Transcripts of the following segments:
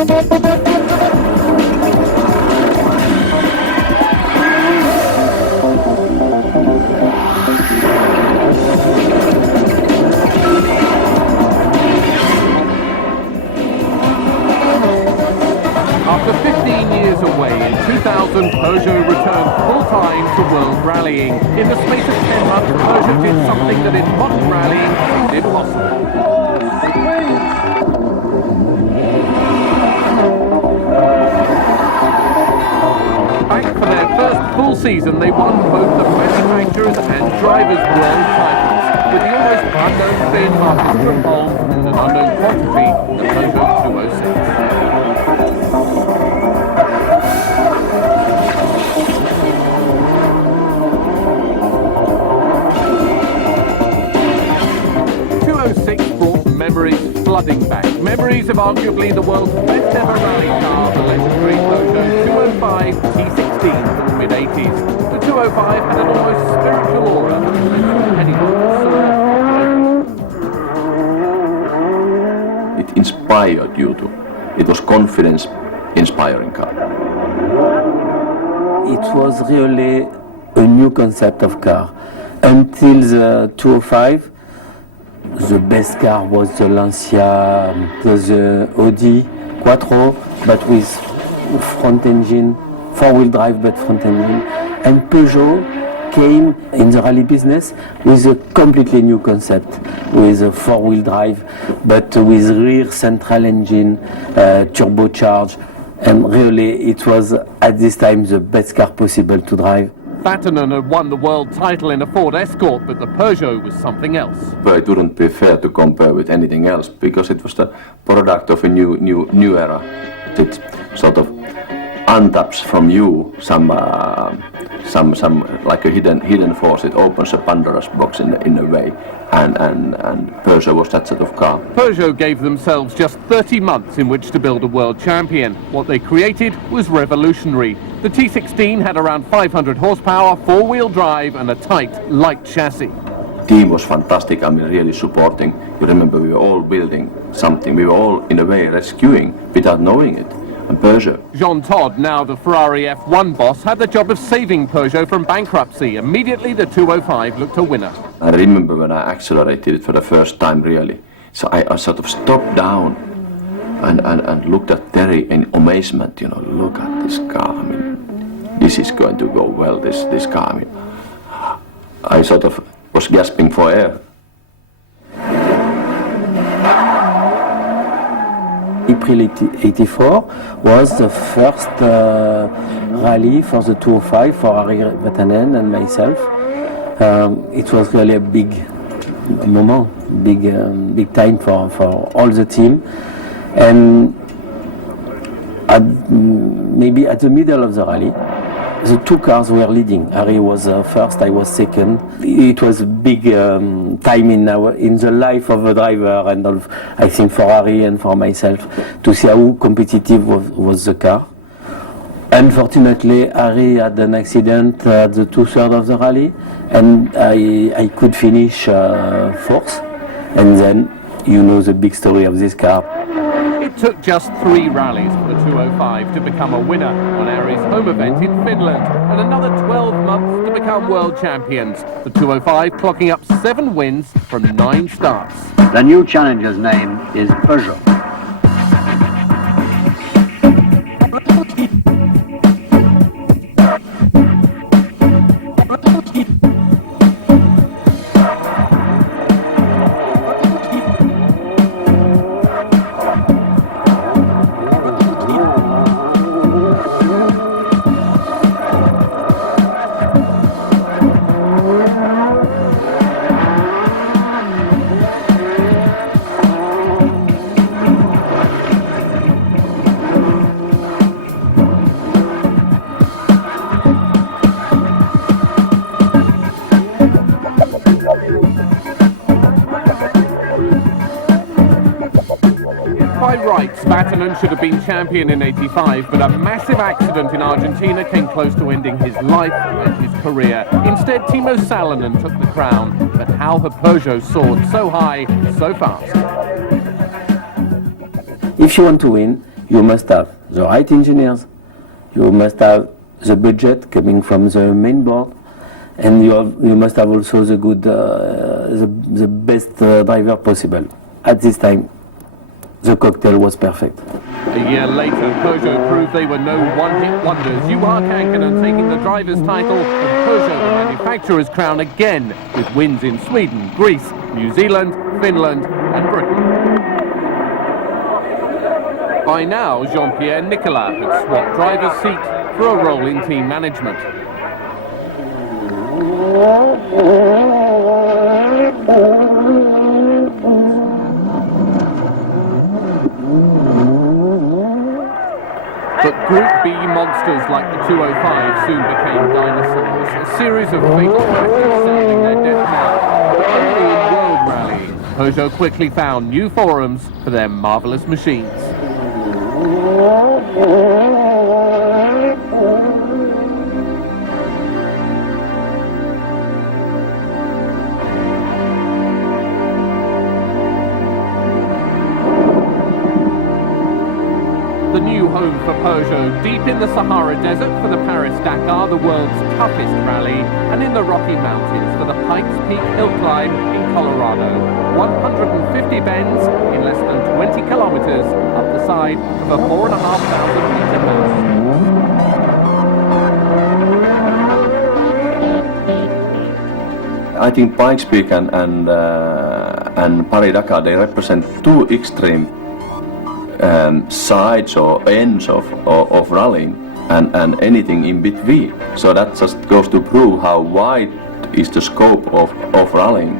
After 15 years away, in 2000, Peugeot returned full-time to world rallying. In the space of 10 months, Peugeot did something that in modern rallying seemed impossible. Back for their first full season, they won both the manufacturers and drivers' world titles, with the almost unknown Finn after 100 poles and an unknown quantity, the Peugeot 206. 206 brought memories flooding back. Memories of arguably the world's best ever rally car, the legendary Peugeot 205 T16 from the mid-80s. The 205 had an almost spiritual aura that anyone saw. It inspired you to. It was confidence-inspiring car. It was really a new concept of car. Until the 205, the best car was the Lancia, the Audi Quattro, but with front engine, four-wheel drive but front engine. And Peugeot came in the rally business with a completely new concept, with a four-wheel drive, but with rear central engine, turbocharged. And really, it was at this time the best car possible to drive. Vatanen had won the world title in a Ford Escort, but the Peugeot was something else. But it wouldn't be fair to compare with anything else because it was the product of a new era. It sort of untaps from you some like a hidden force. It opens a Pandora's box in a way, and Peugeot was that sort of car. Peugeot gave themselves just 30 months in which to build a world champion. What they created was revolutionary. The T16 had around 500 horsepower, four-wheel drive and a tight, light chassis. Team was fantastic. I mean, really supporting. You remember we were all building something. We were all in a way rescuing without knowing it. And Peugeot. Jean Todt, now the Ferrari F1 boss, had the job of saving Peugeot from bankruptcy. Immediately the 205 looked a winner. I remember when I accelerated it for the first time, really. So I sort of stopped down and looked at Terry in amazement. You know, look at this car. I mean, this is going to go well. This car. I mean, I sort of was gasping for air. April 84 was the first rally for the 205 for Harry Vatanen and myself. It was really a big moment, big time for all the team. And maybe at the middle of the rally, the two cars were leading. Harry was first, I was second. It was a big time in the life of a driver and I think for Harry and for myself to see how competitive was the car. Unfortunately, Harry had an accident at the 2/3 of the rally and I could finish fourth. And then you know the big story of this car. It took just 3 rallies for the 205 to become a winner on Harry's home event in Finland, and another 12 months to become world champions. The 205 clocking up 7 wins from 9 starts. The new challenger's name is Peugeot. By rights, Vatanen should have been champion in '85, but a massive accident in Argentina came close to ending his life and his career. Instead, Timo Salonen took the crown, but how the Peugeot soared so high, so fast. If you want to win, you must have the right engineers, you must have the budget coming from the main board, and you must have also the good, the best driver possible. At this time, the cocktail was perfect. A year later, Peugeot proved they were no one-hit wonders. Juha Kankkunen taking the driver's title and Peugeot the manufacturer's crown again, with wins in Sweden, Greece, New Zealand, Finland and Britain. By now, Jean-Pierre Nicolas had swapped driver's seat for a role in team management. But Group B monsters like the 205 soon became dinosaurs, a series of fatal crashes sailing their death now. But only in world rallying, Peugeot quickly found new forums for their marvellous machines. The new home for Peugeot, deep in the Sahara Desert for the Paris-Dakar, the world's toughest rally, and in the Rocky Mountains for the Pikes Peak hill climb in Colorado. 150 bends in less than 20 kilometers up the side of a 4,500-meter mountain. I think Pikes Peak and Paris-Dakar, they represent two extreme sides or ends of rallying and anything in between. So that just goes to prove how wide is the scope of rallying.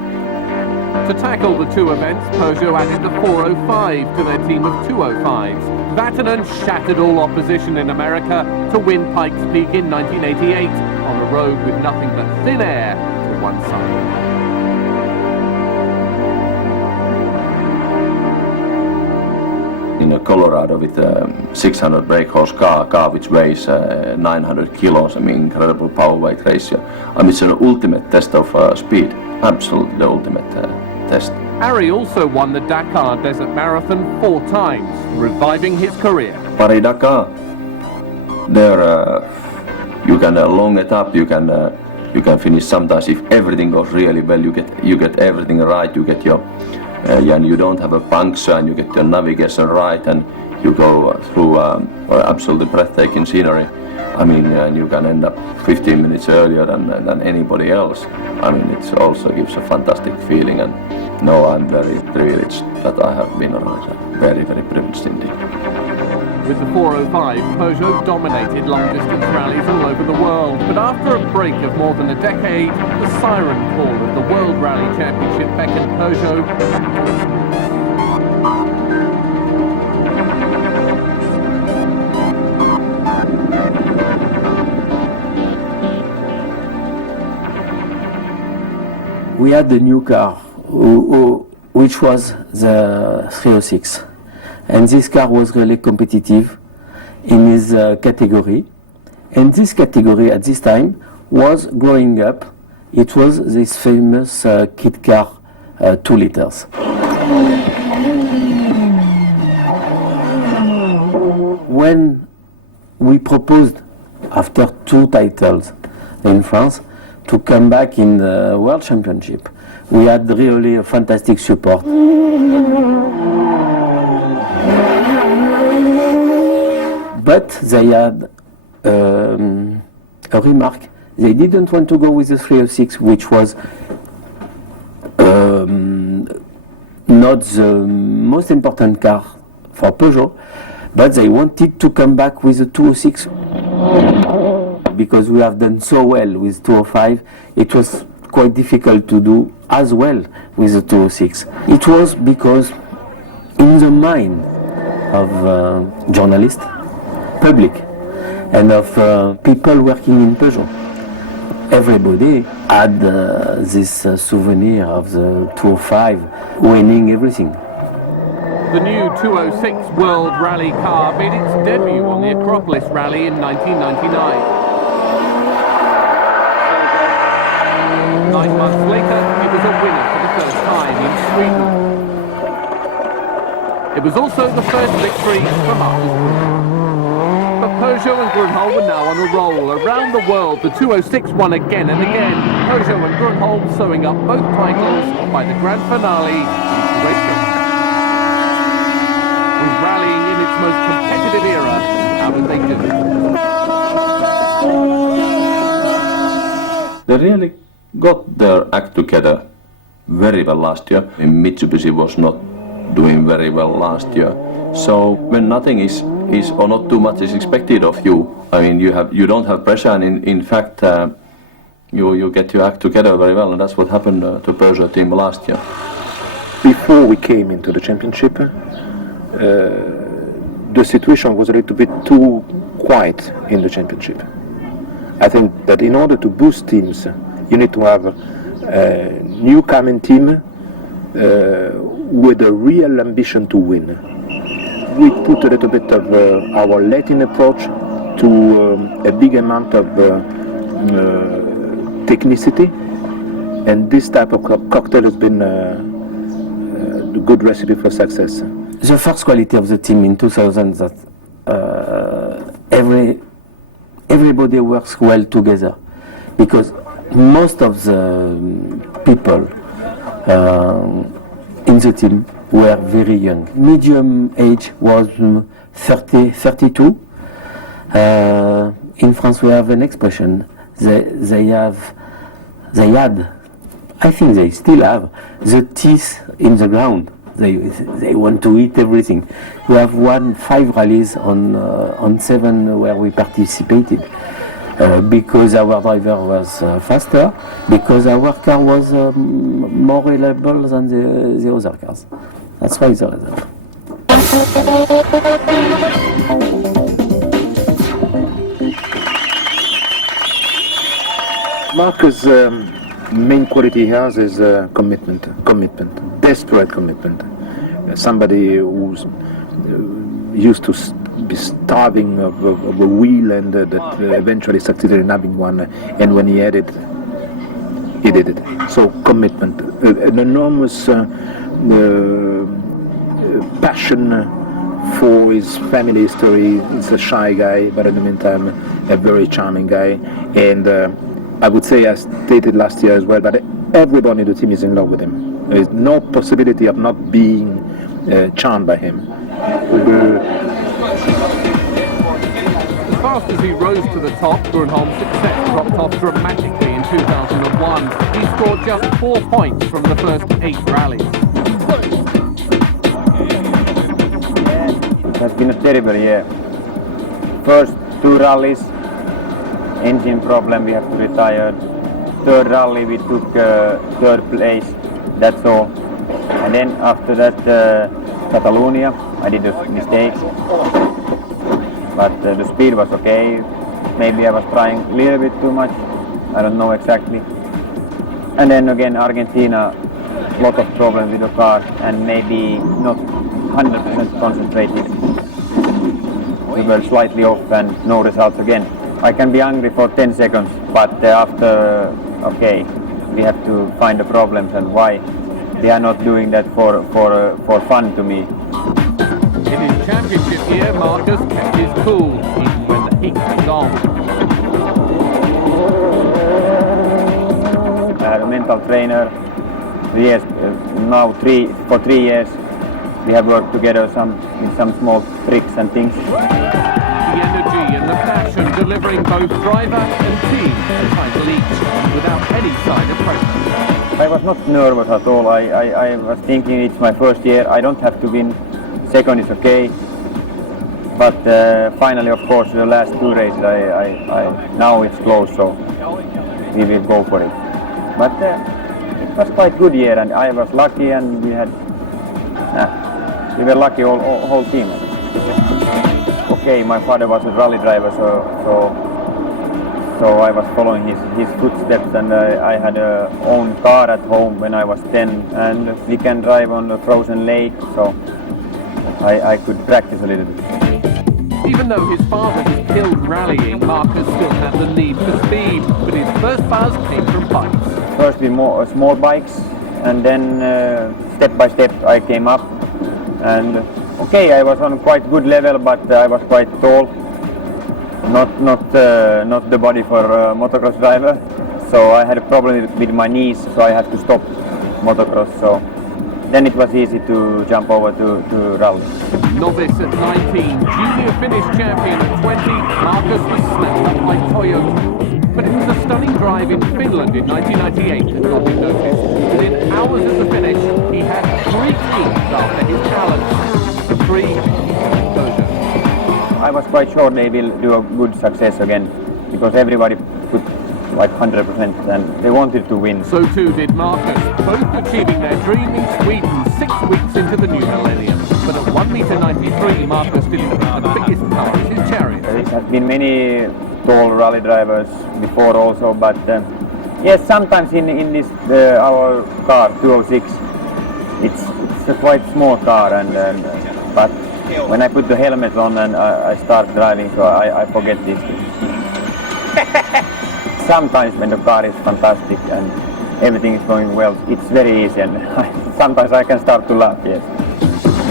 To tackle the two events, Peugeot added the 405 to their team of 205s. Vatanen shattered all opposition in America to win Pikes Peak in 1988 on a road with nothing but thin air to one side. In Colorado with a 600 brake horse car which weighs 900 kilos, I mean incredible power weight ratio. I mean it's an ultimate test of speed, absolutely the ultimate test. Harry also won the Dakar Desert Marathon 4 times, reviving his career. Paris-Dakar, there you can long it up, you can finish sometimes if everything goes really well, you get everything right, you get your and you don't have a puncture and you get your navigation right and you go through absolutely breathtaking scenery. I mean, and you can end up 15 minutes earlier than anybody else. I mean, it also gives a fantastic feeling, and no, I'm very privileged that I have been around. Very, very privileged indeed. With the 405, Peugeot dominated long-distance rallies all over the world, but after a break of more than a decade, the siren call of the World Rally Championship beckoned Peugeot back to its roots. We had the new car, which was the 306. And this car was really competitive in his category. And this category at this time was growing up. It was this famous kit car 2 liters. When we proposed, after 2 titles in France, to come back in the World Championship, we had really a fantastic support. But they had a remark. They didn't want to go with the 306, which was not the most important car for Peugeot, but they wanted to come back with the 206. Because we have done so well with 205, it was quite difficult to do as well with the 206. It was because in the mind of journalists, public, and of people working in Peugeot, everybody had this souvenir of the 205 winning everything. The new 206 World Rally car made its debut on the Acropolis Rally in 1999. 9 months later, it was a winner for the first time in Sweden. It was also the first victory for Marcus. But Peugeot and Grünholm are now on a roll. Around the world, the 206 won again and again. Peugeot and Grünholm sewing up both titles by the grand finale in Croatia. With rallying in its most competitive era, how did they do? They really got their act together very well last year. Mitsubishi was not doing very well last year. So when nothing is or not too much is expected of you, I mean you don't have pressure, and in fact you get your act together very well, and that's what happened to Peugeot team last year. Before we came into the championship, the situation was a little bit too quiet in the championship. I think that in order to boost teams, you need to have a new coming team with a real ambition to win. We put a little bit of our Latin approach to a big amount of technicity, and this type of cocktail has been a good recipe for success. The first quality of the team in 2000 that everybody works well together, because most of the people in the team were very young. Medium age was 32. In France we have an expression, they had, I think they still have, the teeth in the ground. They want to eat everything. We have won 5 rallies on 7 where we participated. Because our driver was faster, because our car was more reliable than the other cars. That's why the result. Marcus' main quality he has is commitment, desperate commitment. Somebody who's used to be starving of a wheel, and that eventually succeeded in having one, and when he had it, he did it. So commitment, an enormous passion for his family history. He's a shy guy, but in the meantime a very charming guy, and I would say, I stated last year as well, but everybody in the team is in love with him. There is no possibility of not being charmed by him. As fast as he rose to the top, Grünholm's success dropped off dramatically in 2001. He scored just 4 points from the first 8 rallies. It has been a terrible year. First 2 rallies, engine problem, we have to retire. 3rd rally we took 3rd place, that's all. And then after that Catalonia, I did a mistake. But the speed was okay. Maybe I was trying a little bit too much, I don't know exactly. And then again Argentina, lot of problems with the car, and maybe not 100% concentrated. We were slightly off and no results again. I can be angry for 10 seconds, but after, okay, we have to find the problems and why they are not doing that for fun to me. In his championship year, Marcus kept his cool, even when the heat was on. I had a mental trainer. Yes, now for 3 years we have worked together in some small tricks and things. The energy and the passion delivering both driver and team a title each, without any sign of pressure. I was not nervous at all. I was thinking it's my first year, I don't have to win. 2nd is okay. But finally, of course, the last 2 races, now it's close, so we will go for it. But it was quite good year, and I was lucky, and we were lucky whole team. Okay, my father was a rally driver, so I was following his footsteps, and I had a own car at home when I was 10, and we can drive on the frozen lake, so I could practice a little bit. Even though his father was killed rallying, Marcus still had the need for speed, but his first buzz came from bikes. First with more small bikes, and then step by step I came up. and okay, I was on quite good level, but I was quite tall. Not the body for a motocross driver. So I had a problem with my knees, so I had to stop motocross. So then it was easy to jump over to rally. Novice at 19, junior Finnish champion at 20, Marcus was snapped up by Toyota. But it was a stunning drive in Finland in 1998 that got him noticed. Within hours of the finish, he had 3 teams after his talents. The 3 Peugeot. I was quite sure they will do a good success again, because everybody put like 100% and they wanted to win. So too did Marcus, both achieving their dream in Sweden 6 weeks into the new millennium. But at 1.93 m, Marcus delivered the biggest car is his chariot. There has been many tall rally drivers before also, but yes, sometimes in this our car 206, it's a quite small car, but when I put the helmet on and I start driving, so I forget this. Sometimes when the car is fantastic and everything is going well, it's very easy, and sometimes I can start to laugh, yes.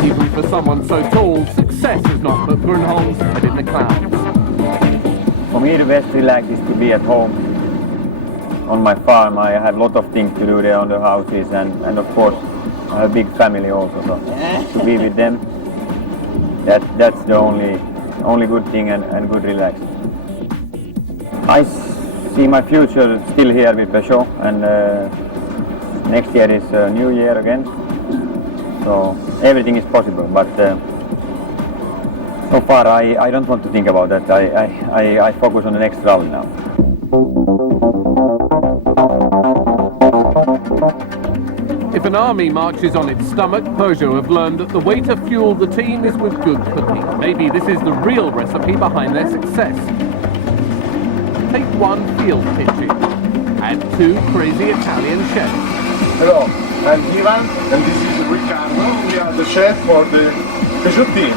Even for someone so tall, success has not put Grönholm's head in the clouds. For me, the best relax is to be at home on my farm. I have a lot of things to do there on the houses, and of course I have a big family also, so to be with them, that's the only good thing and good relax. I see my future still here with Peugeot, and next year is a new year again, so everything is possible, but so far I don't want to think about that. I focus on the next rally now. If an army marches on its stomach, Peugeot have learned that the way to fuel the team is with good cooking. Maybe this is the real recipe behind their success. Take 1 field kitchen, add 2 crazy Italian chefs. Hello, I'm Ivan and this is Riccardo. We are the chef for the Peugeot team.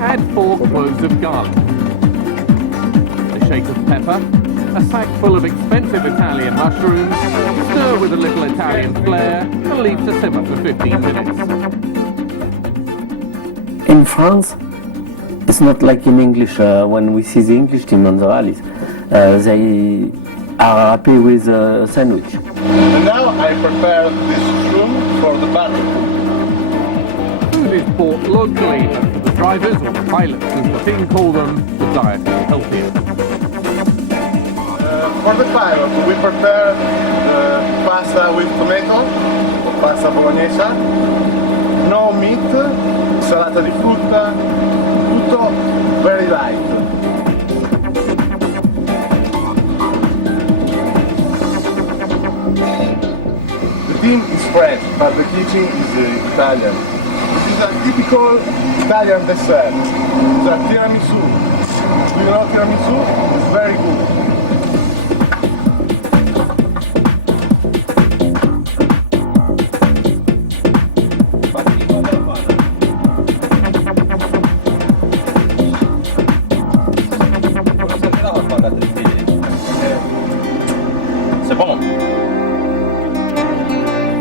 Add 4 cloves of garlic, a shake of pepper, a sack full of expensive Italian mushrooms, stir with a little Italian flair, and leave to simmer for 15 minutes. In France, it's not like in English. When we see the English team on the rallies, they are happy with a sandwich. And now I prepare this room for the battle. Food is bought locally, and for the drivers, or the pilots as the team call them, the diet is healthier. For the pilot, we prepare pasta with tomato, pasta bolognese, no meat, salata di frutta, tutto very light. The team is French, but the kitchen is Italian. This is a typical Italian dessert. It's a tiramisu. Do you know tiramisu? It's very good.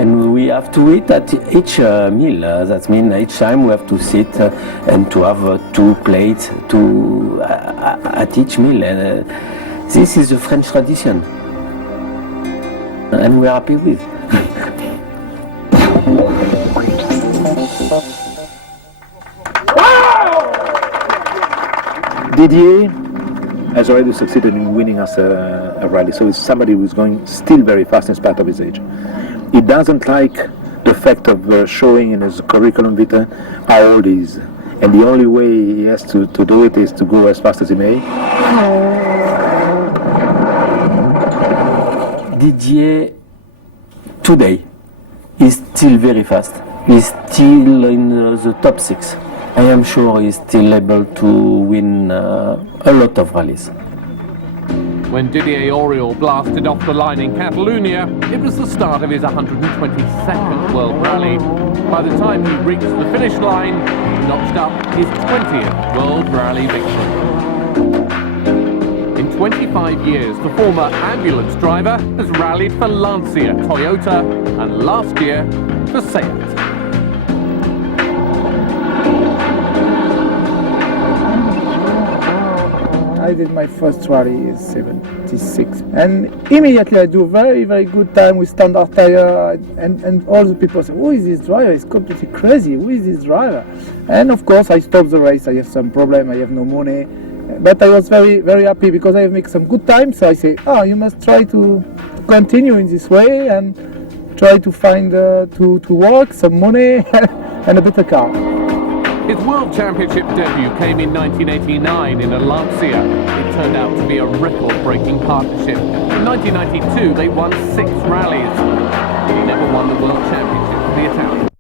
And we have to eat at each meal. That means each time we have to sit and to have 2 plates at each meal. This is a French tradition, and we are happy with. Didier has already succeeded in winning us a rally, so it's somebody who's going still very fast in spite of his age. He doesn't like the fact of showing in his curriculum vitae how old he is, and the only way he has to do it is to go as fast as he may. Didier today is still very fast. He's still in the top 6. I am sure he's still able to win a lot of rallies. When Didier Auriol blasted off the line in Catalonia, it was the start of his 122nd World Rally. By the time he reached the finish line, he notched up his 20th World Rally victory. In 25 years, the former ambulance driver has rallied for Lancia, Toyota, and last year for Seat. I did my first rally in 76, and immediately I do very, very good time with standard tire, and all the people say, who is this driver? It's completely crazy. Who is this driver? And of course I stop the race. I have some problem. I have no money, but I was very, very happy because I have made some good time. So I say, oh, you must try to continue in this way and try to find to work some money and a better car. His World Championship debut came in 1989 in a Lancia. It turned out to be a record-breaking partnership. In 1992, they won 6 rallies. But he never won the World Championship for the Italians.